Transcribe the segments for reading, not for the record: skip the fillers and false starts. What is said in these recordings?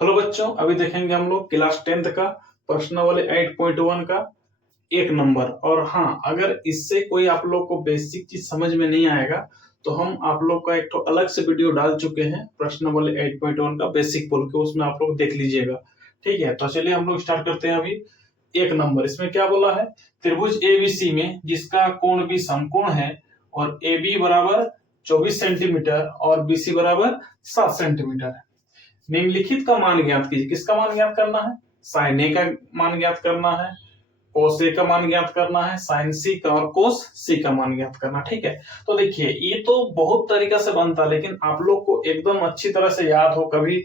Hello बच्चों, अभी देखेंगे हम लोग क्लास 10th का प्रश्नावली 8.1 का एक नंबर। और हाँ, अगर इससे कोई आप लोग को बेसिक चीज समझ में नहीं आएगा तो हम आप लोग का एक तो अलग से वीडियो डाल चुके हैं प्रश्नावली 8.1 का बेसिक बोल के, उसमें आप लोग देख लीजिएगा। ठीक है, तो चलिए हम लोग स्टार्ट करते हैं। अभी एक नंबर इसमें क्या बोला है, त्रिभुज एबीसी में जिसका कोण भी समकोण है और ए बी बराबर 24 सेंटीमीटर और बीसी बराबर 7 सेंटीमीटर है। निम्नलिखित का मान ज्ञात कीजिए। किसका मान ज्ञात करना है? साइन ए का मान ज्ञात करना है, कोस ए का मान ज्ञात करना है, साइन सी का और कोस सी का मान ज्ञात करना। ठीक है, तो देखिए ये तो बहुत तरीका से बनता है, लेकिन आप लोग को एकदम अच्छी तरह से याद हो, कभी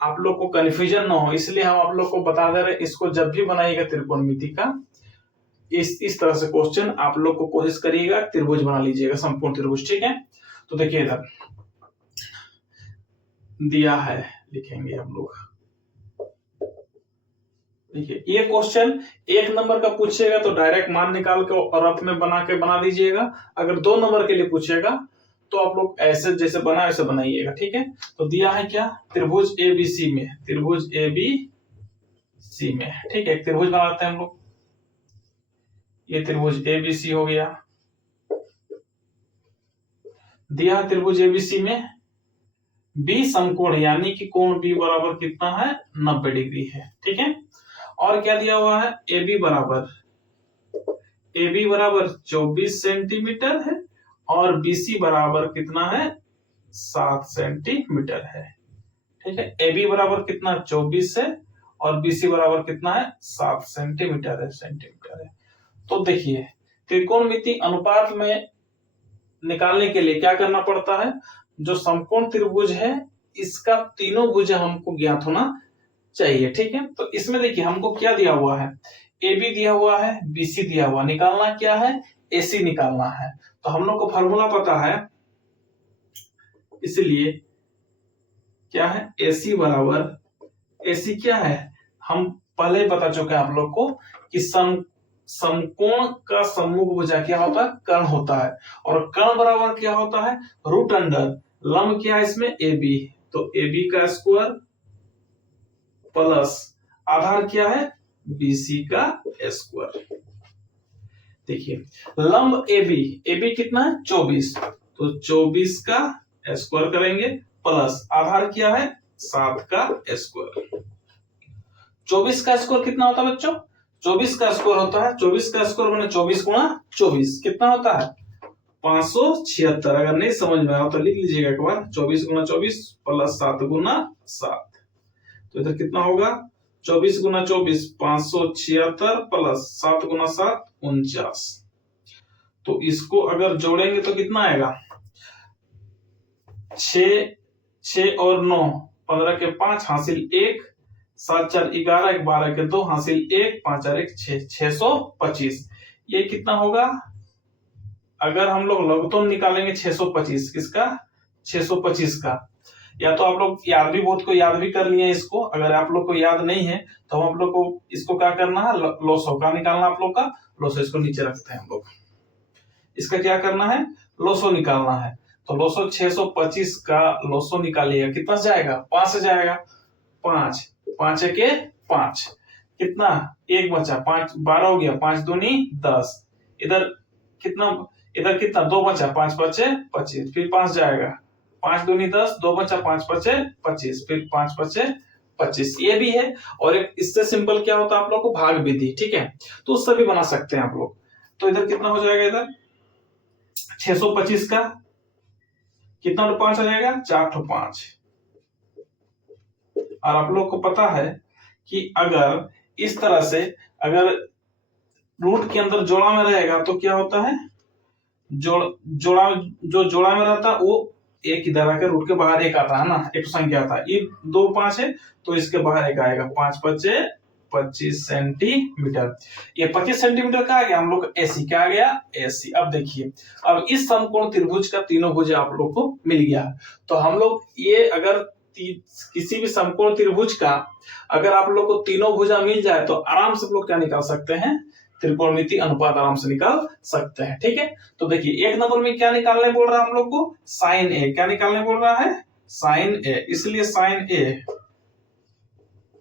आप लोग को कंफ्यूजन ना हो, इसलिए हम आप लोग को बता दे रहे हैं। इसको जब भी बनाइएगा त्रिकोणमिति का इस तरह से क्वेश्चन आप लोग को कोशिश करिएगा, त्रिभुज बना लीजिएगा, संपूर्ण त्रिभुज। ठीक है, तो देखिए इधर दिया है, लिखेंगे हम लोग। देखिए ये क्वेश्चन एक नंबर का पूछेगा तो डायरेक्ट मान निकाल के और रफ में बना दीजिएगा। अगर 2 नंबर के लिए पूछेगा तो आप लोग ऐसे जैसे बना ऐसे बनाइएगा। ठीक है, तो दिया है क्या, त्रिभुज एबीसी में, त्रिभुज एबीसी में। ठीक है, एक त्रिभुज बनाते हैं हम लोग। ये त्रिभुज एबीसी हो गया। दिया त्रिभुज एबीसी में बी समकोण यानी कि कोण बी बराबर कितना है, 90 डिग्री है। ठीक है, और क्या दिया हुआ है, ए बी बराबर 24 सेंटीमीटर है और बीसी बराबर कितना है, 7 सेंटीमीटर है। ठीक है, ए बी बराबर कितना 24 है और बीसी बराबर कितना है, 7 सेंटीमीटर है। तो देखिए त्रिकोणमिति अनुपात में निकालने के लिए क्या करना पड़ता है, जो समकोण त्रिभुज है इसका तीनों भुजा हमको ज्ञात होना चाहिए। ठीक है, तो इसमें देखिए हमको क्या दिया हुआ है, ए बी दिया हुआ है, बीसी दिया हुआ, निकालना क्या है, एसी निकालना है। तो हम लोग को फॉर्मूला पता है, इसलिए क्या है, एसी बराबर, एसी क्या है, हम पहले बता चुके हैं आप लोग को कि समकोण का सम्मुख भुजा क्या होता है, कर्ण होता है, और कर्ण बराबर क्या होता है, रूट अंडर लंब क्या है इसमें, ए बी, तो ए बी का स्क्वायर प्लस आधार क्या है, बीसी का स्क्वायर। देखिए लंब ए बी कितना है, 24, तो 24 का स्क्वायर करेंगे प्लस आधार क्या है, 7 का स्क्वायर। 24 का स्क्वायर कितना होता है बच्चों, 24 का स्क्वायर होता है, 24 का स्क्वायर मैंने 24 गुणा 24 कितना होता है, 576। अगर नहीं समझ में आया तो लिख लीजिएगा एक बार, 24 गुणा 24 प्लस 7 गुणा 7, तो इधर कितना होगा, 24 गुना 24 576 प्लस 7 गुना 7 49। तो इसको अगर जोड़ेंगे तो कितना आएगा, 6 और 9 15 के 5 हासिल 1, 7 4 11 12 के 2 हासिल 1, 5 4 1 6, 625। ये कितना होगा, अगर हम लोग लघुत्तम निकालेंगे 625 किसका, 625 का, या तो आप लोग याद भी बहुत को याद भी कर लिए इसको। अगर आप लोग को याद नहीं है तो हम आप लोग को इसको क्या करना है, लोसो का निकालना आप लोग का, लोसो इसको नीचे रखते हैं हम लोग, इसका क्या करना है, लोसो निकालना है। तो लोसो 625 का लोसो निकालिएगा, कितना जाएगा, 5 से जाएगा, 5 5 के 5 कितना, 1 बचा, 5 12 हो गया, 5 दूनी 10, इधर कितना, इधर कितना 2 बचा, 5 बचे 25, फिर 5 जाएगा, 5 दूनी 10, 2 बचा, 5 बचे 25, फिर 5 बचे 25। ये भी है, और एक इससे सिंपल क्या होता है आप लोग को, भाग विधि। ठीक है, तो उससे भी बना सकते हैं आप लोग। तो इधर कितना हो जाएगा, इधर 625 का कितना 5 हो जाएगा, 4 5। और आप लोग को पता है कि अगर इस तरह से अगर रूट के अंदर जोड़ा में रहेगा तो क्या होता है, जोड़ा जो जोड़ा में रहता है वो एक इधर आकर रूट के बाहर एक आता है ना, एक संख्या आता है, ये 2 5 है तो इसके बाहर एक आएगा, 5 5 25 सेंटीमीटर। ये 25 सेंटीमीटर का आ गया हम लोग, एसी क्या आ गया, एसी। अब देखिए, अब इस समकोण त्रिभुज का तीनों भुजा आप लोग को मिल गया। तो हम लोग ये अगर किसी भी समकोण त्रिभुज का अगर आप लोग को तीनों भुजा मिल जाए तो आराम से लोग क्या निकाल सकते हैं, त्रिकोणमिति अनुपात आराम से निकाल सकते हैं। ठीक है, तो देखिए एक नंबर में क्या निकालने बोल रहा है हम लोग को, साइन ए, क्या निकालने बोल रहा है, साइन ए, इसलिए साइन ए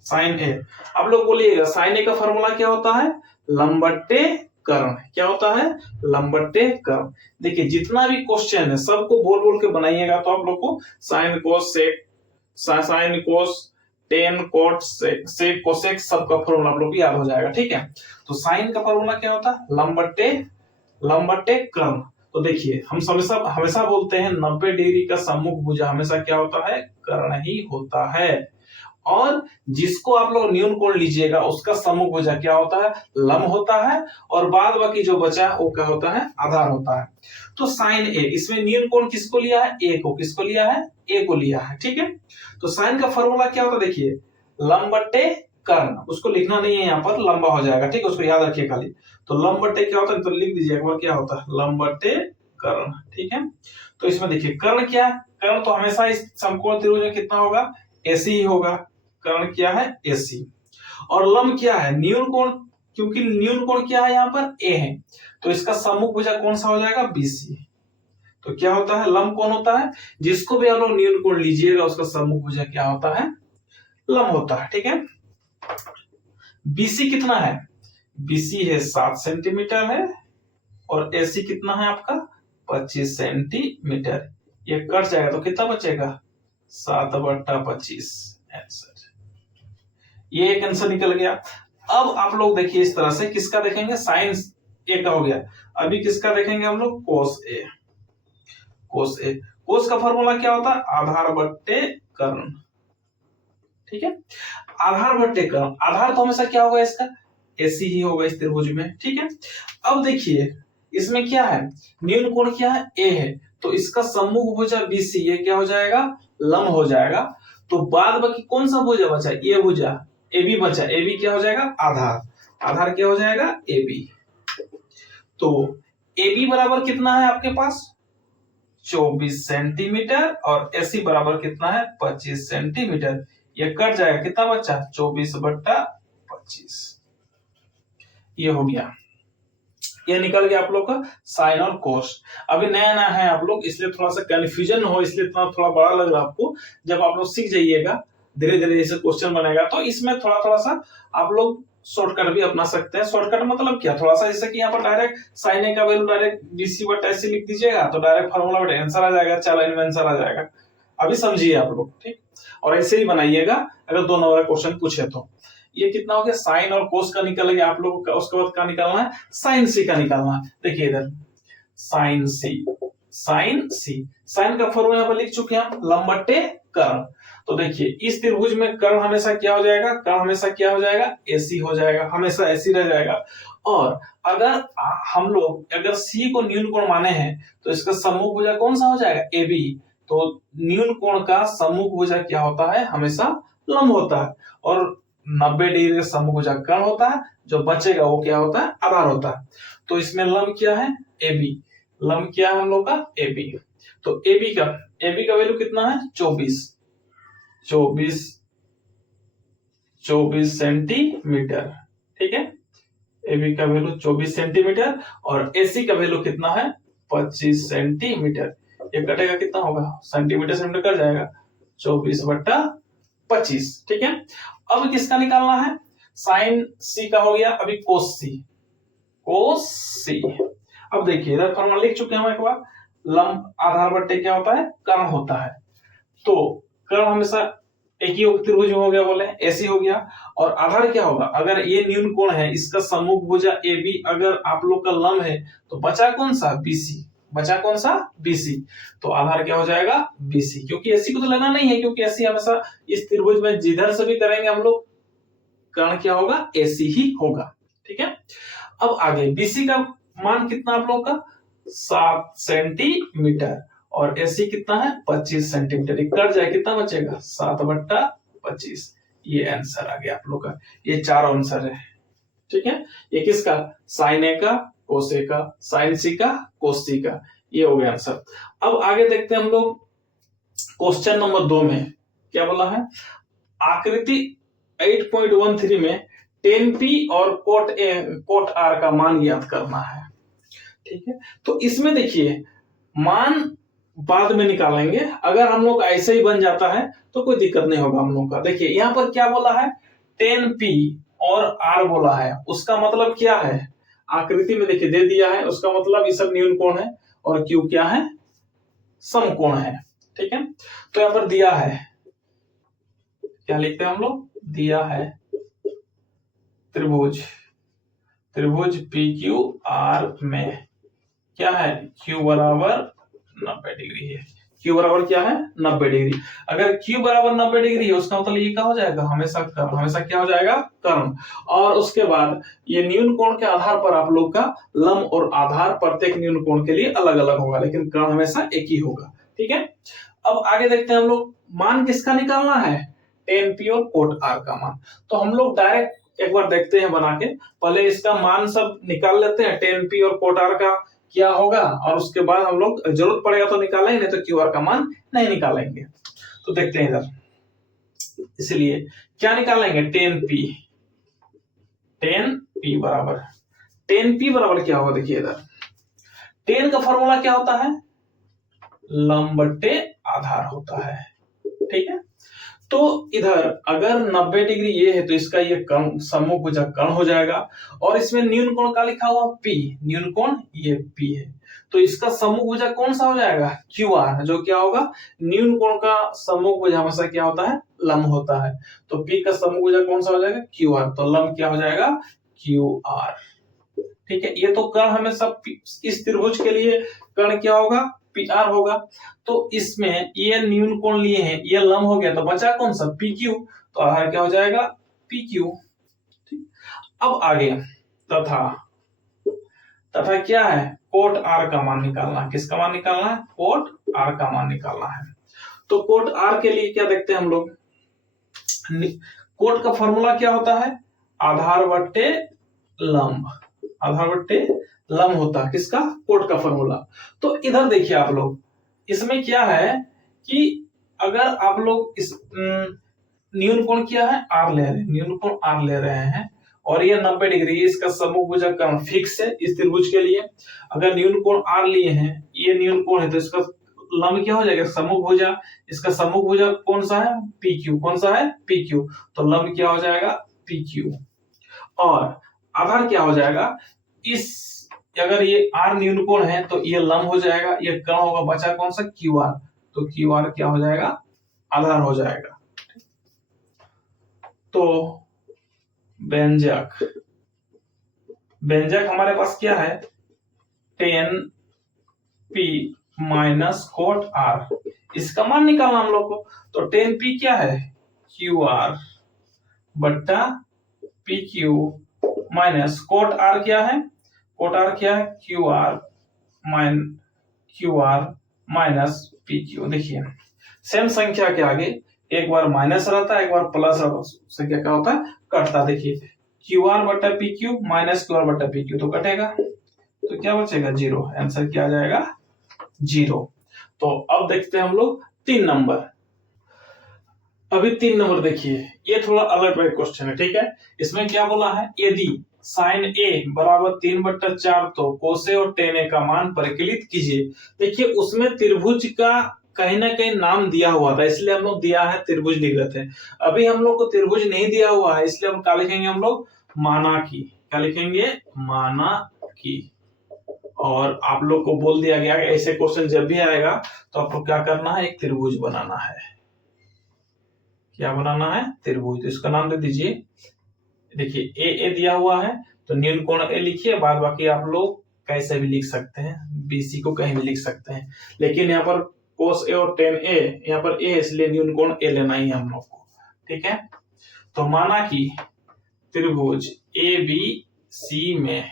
साइन ए। आप लोग बोलिएगा साइन ए का फॉर्मूला क्या होता है, लंब बट्टे कर्ण। क्या होता है, लंब बट्टे कर्ण। देखिए जितना भी क्वेश्चन है सबको बोल बोल के बनाइएगा, तो आप लोग को sine cos sec, sine cos, tan cot sec cosec सबका फॉर्मूला आप लोग को याद हो जाएगा। ठीक है, तो साइन का फॉर्मूला क्या होता है, लंब बट्टे कर्ण। तो देखिए हम हमेशा हमेशा बोलते हैं 90 डिग्री का सम्मुख भुजा हमेशा क्या होता है, कर्ण ही होता है। और जिसको आप लोग न्यून कोण लीजिएगा उसका सम्मुख भुजा क्या होता है, लंब होता है। और बाद बाकी जो बचा वो क्या होता है, आधार होता है। तो साइन ए, इसमें न्यून कोण किसको लिया है, ए को। किसको लिया है, ए को लिया है। ठीक है, तो साइन का फॉर्मूला क्या होता है, देखिए लंब बट्टे कर्ण। उसको लिखना नहीं है यहाँ पर, लंबा हो जाएगा। ठीक है, उसको याद रखिए खाली। तो लंब बट्टे क्या होता है, तो लिख दीजिए एक बार, क्या होता है, लंब बट्टे कर्ण। ठीक है, तो इसमें देखिए कर्ण क्या है, कर्ण तो हमेशा इस समकोण त्रिभुज में कितना होगा, एसी ही होगा। कर्ण क्या है, एसी। और लंब क्या है, न्यून कोण, क्योंकि न्यून कोण क्या है यहाँ पर, ए है, तो इसका सम्मुख भुजा कौन सा हो जाएगा, बीसी। तो क्या होता है, लंब कौन होता है, जिसको भी आप लोग न्यून कोण लीजिएगा उसका सम्मुख भुजा क्या होता है, लंब होता है। ठीक है, बीसी कितना है, बीसी है 7 सेंटीमीटर है, और एसी कितना है आपका 25 सेंटीमीटर। ये कट जाएगा तो कितना बचेगा, 7/25 आंसर। ये एक आंसर निकल गया। अब आप लोग देखिए इस तरह से, किसका देखेंगे, साइन ए का हो गया। अभी किसका देखेंगे हम लोग, कोस ए। कोस ए, कोस का फॉर्मूला क्या होता है, आधार बट्टे कर्ण। ठीक है, आधार बट्टे कर्ण। आधार तो हमेशा क्या होगा इसका, एसी ही होगा इस त्रिभुज में। ठीक है, अब देखिए इसमें क्या है, न्यून कोण क्या है, ए है, तो इसका सम्मुख भुजा बीसी, ये क्या हो जाएगा, लंब हो जाएगा। तो बाद बाकी कौन सा भुजा बचा, ये भुजा एबी बचा। एबी क्या हो जाएगा, आधार। आधार क्या हो जाएगा, एबी। तो एबी बराबर कितना है आपके पास, 24 सेंटीमीटर, और एसी बराबर कितना है, 25 सेंटीमीटर। ये कट जाएगा, कितना बचा, 24/25। ये हो गया, ये निकल गया आप लोग का साइन और कोस। अभी नया नया है आप लोग, इसलिए थोड़ा सा कंफ्यूजन हो, इसलिए थोड़ा बड़ा लग रहा है आपको। जब आप लोग सीख जाइएगा धीरे धीरे जैसे क्वेश्चन बनेगा, तो इसमें थोड़ा थोड़ा सा आप लोग शॉर्टकट भी अपना सकते हैं। शॉर्टकट मतलब क्या, थोड़ा सा जैसे कि यहाँ पर डायरेक्ट साइन ए का वैल्यू डायरेक्ट BC/AC लिख दीजिएगा, तो डायरेक्ट फॉर्मूला बटे आंसर आ जाएगा, 4 लाइन में आंसर आ जाएगा। अभी समझिए आप लोग, ठीक। और ऐसे ही बनाइएगा अगर 2 नंबर का क्वेश्चन पूछे तो। ये कितना हो गया, साइन और कोस का निकल गया आप लोगों का। उसके बाद क्या निकालना है, साइन सी का निकालना है। देखिए इधर साइन सी, साइन सी, साइन का फॉर्मूला यहाँ पर लिख चुके हैं हम, लंब बट्टे कर्ण। तो देखिए इस त्रिभुज में कर्ण हमेशा क्या हो जाएगा, कर्ण हमेशा क्या हो जाएगा, एसी हो जाएगा, हमेशा एसी रह जाएगा। और अगर हम लोग अगर सी को न्यून कोण माने हैं तो इसका सम्मुख भुजा कौन सा हो जाएगा, एबी। तो न्यून कोण का सम्मुख भुजा क्या होता है, हमेशा लंब होता है। और 90 डिग्री का सम्मुख भुजा कर्ण होता है, जो बचेगा वो क्या होता है, आधार होता है। तो इसमें लंब क्या है, एबी। लंब क्या है हम लोग का, एबी। तो एबी का वैल्यू कितना है, 24 सेंटीमीटर। ठीक है, एबी का वैल्यू 24 सेंटीमीटर, और एसी का वैल्यू कितना है, 25 सेंटीमीटर। ये कटेगा कितना होगा, सेंटीमीटर सेंटीमीटर कट जाएगा, 24/25। ठीक है, अब किसका निकालना है, साइन सी का हो गया। अभी कोस सी, कोस सी। अब देखिए इधर फॉर्मूला लिख चुके हैं हम एक बार, लंब आधार बट्टे क्या होता है, कर्ण होता है। तो कर्ण हमेशा एक ही त्रिभुज में हो गया, बोले ऐसी हो गया। और आधार क्या होगा, अगर ये न्यून कोण है, इसका सम्मुख भुजा AB अगर आप लोग का लंब है, तो बचा कौन सा, BC। बचा कौन सा, BC। तो आधार क्या हो जाएगा, BC, क्योंकि AC को तो लेना नहीं है, क्योंकि AC हमेशा इस त्रिभुज में जिधर से भी करेंगे हम लोग, कर्ण क्या होगा, AC ही होगा। ठीक है, अब आगे BC का मान कितना आप लोग का, 7 सेंटीमीटर, और एसी कितना है, 25 सेंटीमीटर। कट जाए कितना बचेगा, 7/25। ये आंसर आ गया आप लोग का। ये 4 आंसर है। ठीक है, ये किसका, साइन ए का, कोस ए का, साइन सी का, कोस सी का। ये हो गया आंसर। अब आगे देखते हैं हम लोग क्वेश्चन नंबर 2 में क्या बोला है, आकृति 8.13 में tan P और cot R का मान ज्ञात करना है। ठीक है, तो इसमें देखिए मान बाद में निकालेंगे, अगर हम लोग ऐसे ही बन जाता है तो कोई दिक्कत नहीं होगा हम लोग का। देखिए यहाँ पर क्या बोला है, 10p और r बोला है, उसका मतलब क्या है, आकृति में देखिए दे दिया है, उसका मतलब ये सब न्यून कोण है और q क्या है, समकोण है। ठीक है, तो यहां पर दिया है, क्या लिखते हैं हम लोग, दिया है त्रिभुज पी क्यू आर में क्या है, Q बराबर 90 डिग्री है। Q बराबर क्या है, 90 डिग्री। अगर Q बराबर 90 डिग्री है उसका मतलब ये क्या हो जाएगा, हमेशा कर्ण, हमेशा क्या हो जाएगा, कर्ण। और उसके बाद ये न्यून कोण के आधार पर आप लोग का लंब और आधार प्रत्येक न्यून कोण के लिए अलग अलग होगा, लेकिन कर्ण हमेशा एक ही होगा। ठीक है, अब आगे देखते हैं हम लोग, मान किसका निकालना है, tan P और cot R का मान। तो हम लोग डायरेक्ट एक बार देखते हैं बना के, पहले इसका मान सब निकाल लेते हैं, tan P और cot R का क्या होगा, और उसके बाद हम लोग जरूरत पड़ेगा तो निकालेंगे, नहीं तो क्यू आर का मान नहीं निकालेंगे। तो देखते हैं इधर, इसलिए क्या निकालेंगे, tan p बराबर क्या होगा, देखिए इधर tan का फॉर्मूला क्या होता है, लंब बट्टे आधार होता है। ठीक है, तो इधर अगर 90 डिग्री ये है तो इसका ये कर्ण, समभुजक कर्ण हो जाएगा, और इसमें न्यून कोण का लिखा हुआ P, न्यून कोण ये P है, तो इसका समभुजक कौन सा हो जाएगा, QR, जो क्या होगा, न्यून कोण का समभुज हमेशा क्या होता है, लंब होता है। तो P का समभुजक कौन सा हो जाएगा, QR, तो लंब क्या हो जाएगा, QR। ठीक है, ये तो कर्ण हमेशा इस त्रिभुज के लिए कर्ण क्या होगा, PR होगा। तो इसमें ये न्यून कोण लिए हैं, ये लंब हो गया, तो बचा कौन सा, PQ, तो आधार क्या हो जाएगा, PQ। अब आगे तथा क्या है, कोट R का मान निकालना, किसका मान निकालना है, कोट R का मान निकालना है। तो कोट R के लिए क्या देखते हैं हम लोग, कोट का फॉर्मूला क्या होता है, आधार बट्टे लंब, आधार बट्टे लंब होता है किसका, कोट का फॉर्मूला। तो इधर देखिए आप लोग, इसमें क्या है कि अगर आप लोग इस न्यून कोण क्या है, R ले रहे हैं, न्यून कोण R ले रहे हैं, और ये 90 डिग्री, इसका समभुजक कर्ण फिक्स है इस त्रिभुज के लिए। अगर न्यून कोण R लिए हैं, ये न्यून कोण है, तो इसका लंब क्या हो जाएगा, समभुजा, इसका समभुजक कौन सा है, PQ, कौन सा है, PQ, तो लंब क्या हो जाएगा, PQ, और आधार क्या हो जाएगा, इस अगर ये R न्यून कोण है तो ये लंब हो जाएगा, ये कर्ण होगा, बचा कौन सा, QR, तो QR क्या हो जाएगा, आधार हो जाएगा। तो व्यंजक हमारे पास क्या है, tan P minus cot R, इसका मान निकालना हम लोग को। तो tan P क्या है, QR बट्टा PQ माइनस कोट R क्या है, कोट R क्या है, QR माइनस PQ। देखिए सेम संख्या के आगे एक बार माइनस रहता है, एक बार प्लस संख्या क्या होता है, कटता। देखिए QR बट्टा PQ माइनस QR बट्टा PQ, तो कटेगा, तो क्या बचेगा, 0। आंसर क्या आ जाएगा, 0। तो अब देखते हैं हम लोग 3 नंबर। अभी 3 नंबर देखिए, ये थोड़ा अलग टाइप क्वेश्चन है। ठीक है, इसमें क्या बोला है, यदि साइन A बराबर 3/4 तो कोसे और tan A का मान परिकलित कीजिए। देखिए उसमें त्रिभुज का कहीं ना कहीं नाम दिया हुआ था, इसलिए हम लोग दिया है त्रिभुज लिख रहे थे। अभी हम लोग को त्रिभुज नहीं दिया हुआ है, इसलिए हम क्या लिखेंगे, हम लोग माना की, क्या लिखेंगे, माना की। और आप लोग को बोल दिया गया कि ऐसे क्वेश्चन जब भी आएगा तो आपको क्या करना है, एक त्रिभुज बनाना है। क्या बनाना है, त्रिभुज। तो इसका नाम दे दीजिए, देखिए ए दिया हुआ है तो न्यून कोण ए लिखिए, बाद बाकी आप लोग कैसे भी लिख सकते हैं, BC को कहीं भी लिख सकते हैं, लेकिन यहाँ पर कोस ए और tan A, यहाँ पर ए इसलिए न्यून कोण ए लेना ही है हम लोग को। ठीक है, तो माना कि त्रिभुज ABC में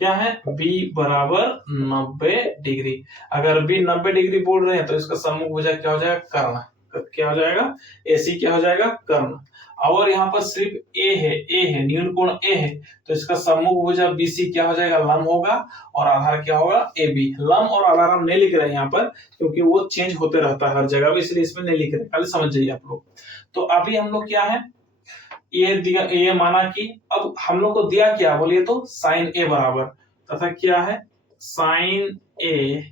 क्या है, B बराबर 90 डिग्री। अगर B 90 डिग्री बोल रहे हैं तो इसका समभुजा क्या हो जाएगा, कर्ण, क्या हो जाएगा, AC क्या हो जाएगा, कर्ण। और यहाँ पर सिर्फ A है, न्यून कोण A है, तो इसका समभुजा BC क्या हो जाएगा, लंब होगा, और आधार क्या होगा, AB। लंब और आधार हम नहीं लिख रहे हैं यहाँ पर, क्योंकि वो चेंज होते रहता है हर जगह, इसलिए इसमें नहीं लिख रहे, पहले समझ जाइए आप लोग। तो अभी हम लोग क्या है, ये माना कि अब हम लोग को दिया क्या, बोलिए तो साइन A बराबर, तथा क्या है, साइन A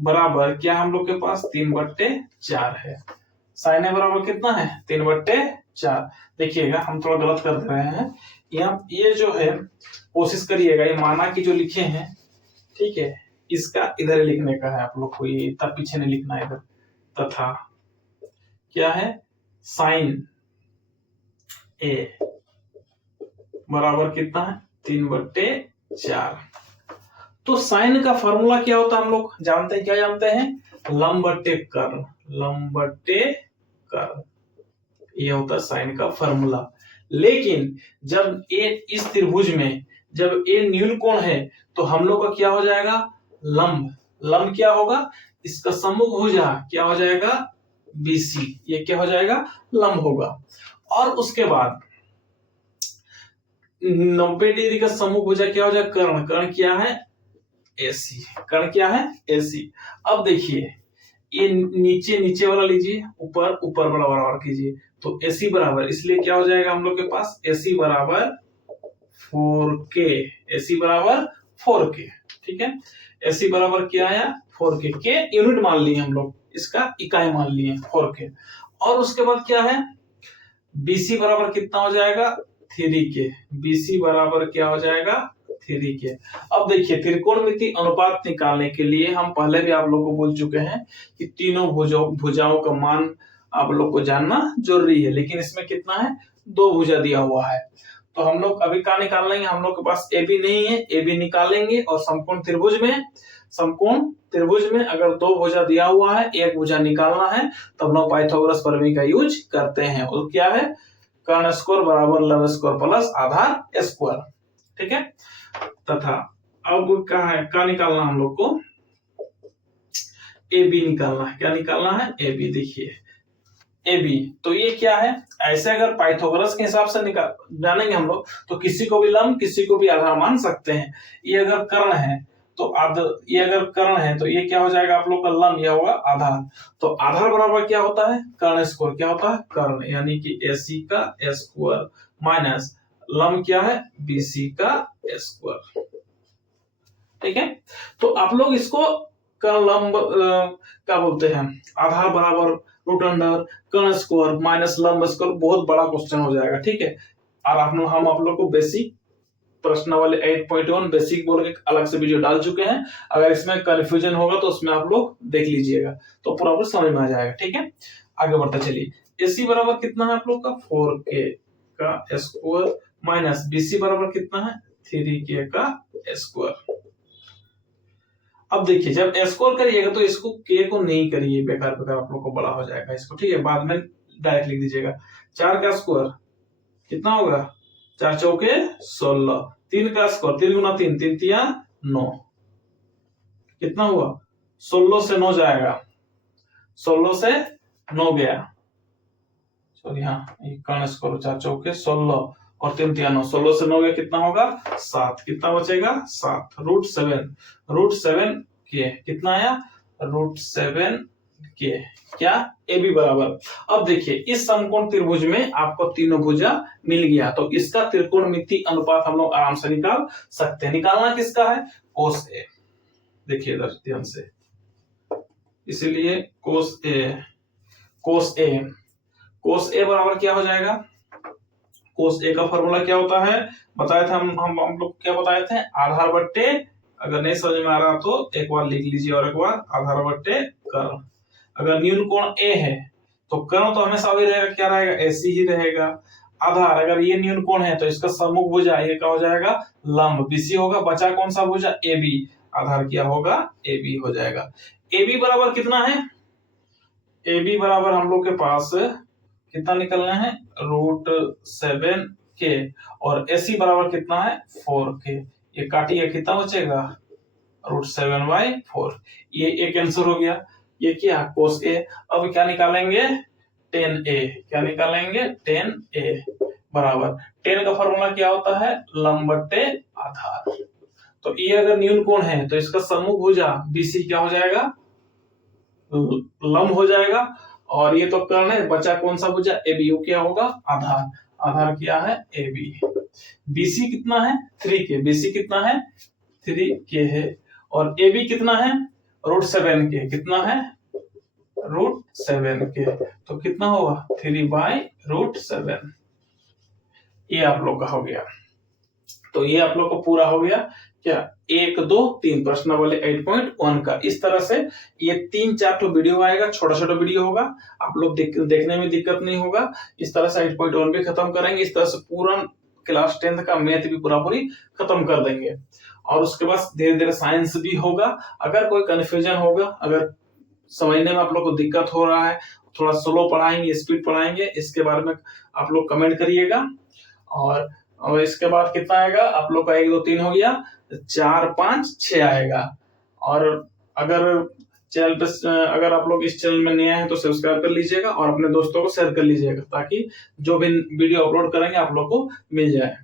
बराबर क्या हम लोग के पास, 3/4 है। साइन A बराबर कितना है, 3/4 4। देखिएगा हम थोड़ा गलत कर दे रहे हैं, यहाँ ये जो है कोशिश करिएगा ये माना कि जो लिखे हैं, ठीक है, इसका इधर ही लिखने का है आप लोग को, ये तब पीछे नहीं लिखना है इधर। तथा क्या है, साइन ए बराबर कितना है, 3/4। तो साइन का फॉर्मूला क्या होता है हम लोग जानते हैं, क्या जानते हैं, लंब बट्टे कर्ण, लंब बट्टे कर्ण, ये होता है साइन का फॉर्मूला। लेकिन जब ए इस त्रिभुज में जब ए न्यून कोण है तो हम लोग का क्या हो जाएगा, लंब, लंब क्या होगा, इसका सम्मुख भुजा क्या हो जाएगा, बीसी, ये क्या हो जाएगा, लंब होगा। और उसके बाद 90 डिग्री का सम्मुख भुजा क्या हो जाएगा, कर्ण, कर्ण क्या है, एसी, कर्ण क्या है, एसी। अब देखिए ये नीचे नीचे वाला लीजिए, ऊपर ऊपर वाला बराबर कीजिए, तो एसी बराबर, इसलिए क्या हो जाएगा हम लोग के पास, एसी बराबर 4K, एसी बराबर 4K, ठीक है, एसी बराबर क्या आया, 4K, के यूनिट मान लिए हम लोग, इसका इकाई मान लिए 4K। और उसके बाद क्या है, बीसी बराबर कितना हो जाएगा, 3K, बीसी बराबर क्या हो जाएगा, 3K। अब देखिए त्रिकोणमिति अनुपात निकालने के लिए हम पहले भी आप लोग को बोल चुके हैं कि तीनों भुजाओं का मान आप लोग को जानना जरूरी है, लेकिन इसमें कितना है, 2 भुजा दिया हुआ है। तो हम लोग अभी क्या निकाल लेंगे, हम लोग के पास ए बी नहीं है, ए बी निकालेंगे। और समकोण त्रिभुज में अगर 2 भुजा दिया हुआ है, एक भुजा निकालना है, तब लोग पाइथागोरस प्रमेय का यूज करते हैं। और क्या है, कर्ण स्क्वायर बराबर लंब स्क्वायर प्लस आधार स्क्वायर, ठीक है। तथा अब क्या निकालना हम लोग को, ए बी निकालना है। क्या निकालना है, ए बी। देखिए ए बी, तो ये क्या है, ऐसे अगर पाइथागोरस के हिसाब से जानेंगे हम लोग तो किसी को भी लंब किसी को भी आधार मान सकते हैं। ये अगर कर्ण है तो ये अगर कर्ण है तो ये क्या हो जाएगा आप लोग का लंब, यह होगा आधार। तो आधार बराबर क्या होता है, कर्ण स्क्वायर, क्या होता है, कर्ण, यानी कि एसी का स्क्वायर माइनस लंब क्या है, बीसी का स्क्वायर, ठीक है। तो आप लोग इसको कर्ण लंब क्या बोलते हैं, आधार बराबर रूट अंडर कर्ण स्क्वायर माइनस लंब स्क्वायर, बहुत बड़ा क्वेश्चन हो जाएगा, ठीक है। और हम आप लोग को बेसिक प्रश्न वाले 8.1 बेसिक बोल के अलग से वीडियो डाल चुके हैं। अगर इसमें कंफ्यूजन होगा तो उसमें आप लोग देख लीजिएगा, तो प्रॉपर समझ में आ जाएगा, ठीक है। आगे बढ़ते चलिए, एसी बराबर कितना है आप लोग का, 4K का स्क्वायर माइनस बीसी बराबर कितना है, 3K का स्क्वायर। अब देखिए जब स्क्वायर करिएगा तो इसको के को नहीं करिए, बेकार बेकार आप लोग को बड़ा हो जाएगा इसको, ठीक है, बाद में डायरेक्ट लिख दीजिएगा। 4 का स्क्वायर कितना होगा, 4 चौके 16, 3 का स्क्वायर 3 गुना 3, 3 तिया 9, कितना हुआ, 16 से 9 जाएगा, 16 से 9 गया, सॉरी हाँ, कर्ण स्क्वायर 4 चौके 16 और 3 तिया 9, 16 से 9 गया, कितना होगा 7, कितना बचेगा 7, √7 के कितना आया, √7 के, क्या, ए बी बराबर। अब देखिए इस समकोण त्रिभुज में आपको तीनों भुजा मिल गया, तो इसका त्रिकोणमिति अनुपात हम लोग आराम से निकाल सकते हैं। निकालना किसका है, कोस ए, देखिए इधर ध्यान से, इसीलिए कोस ए बराबर क्या हो जाएगा, कोस ए का फॉर्मूला क्या होता है, बताया था हम लोग क्या बताए थे, आधार बट्टे, अगर नहीं समझ में आ रहा तो एक बार लिख लीजिए और एक बार, आधार बट्टे कर्ण। अगर न्यून कोण ए है तो कर्ण तो हमेशा वही रहेगा, क्या रहेगा, एसी ही रहेगा। आधार अगर ये न्यून कोण है तो इसका सम्मुख भुजा ये क्या हो जाएगा, लंब, बीसी होगा। बचा कौन सा भुजा, ए बी, आधार क्या होगा, ए बी हो जाएगा। ए बी बराबर कितना है, ए बी बराबर हम लोग के पास कितना निकलना है, √7K, और एसी बराबर कितना है, 4K। ये काटिए कितना बचेगा, √7/4, ये एक आंसर हो गया। ये क्या, कोस ए। अब क्या निकालेंगे, 10A, क्या निकालेंगे, 10A बराबर, 10 का फॉर्मूला क्या होता है, लंब बट्टे आधार। तो ये अगर न्यून कोण है तो इसका सम्मुख भुजा बीसी क्या हो जाएगा, लंब हो जाएगा। और ये तो कर्ण है, बचा कौन सा भुजा, ए बी, क्या होगा, आधार, आधार क्या है, ए बी। बीसी कितना है, 3K, बीसी कितना है, 3K है, और ए बी कितना है, √7K, कितना है, √7 के, तो कितना होगा 3/√7। ये आप लोग का हो गया। तो ये आप लोग को पूरा हो गया क्या, 1 2 3 प्रश्न वाले 8.1 का। इस तरह से ये 3-4 तो वीडियो आएगा, छोटा छोटा वीडियो होगा, आप लोग देखने में दिक्कत नहीं होगा। इस तरह से 8.1 भी खत्म करेंगे। इस तरह से पूरा क्लास 10th का मैथ भी पूरी खत्म कर देंगे। और उसके बाद धीरे धीरे साइंस भी होगा। अगर कोई कंफ्यूजन होगा, अगर समझने में आप लोग को दिक्कत हो रहा है, थोड़ा स्लो पढ़ाएंगे, स्पीड पढ़ाएंगे, इसके बारे में आप लोग कमेंट करिएगा। और इसके बाद कितना आएगा आप लोग का, 1 2 3 हो गया, 4 5 6 आएगा। और अगर चैनल पे, अगर आप लोग इस चैनल में नए हैं तो सब्सक्राइब कर लीजिएगा और अपने दोस्तों को शेयर कर लीजिएगा, ताकि जो भी वीडियो अपलोड करेंगे आप लोग को मिल जाए।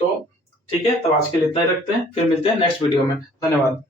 तो ठीक है, तब आज के लिए इतना ही रखते हैं, फिर मिलते हैं नेक्स्ट वीडियो में। धन्यवाद।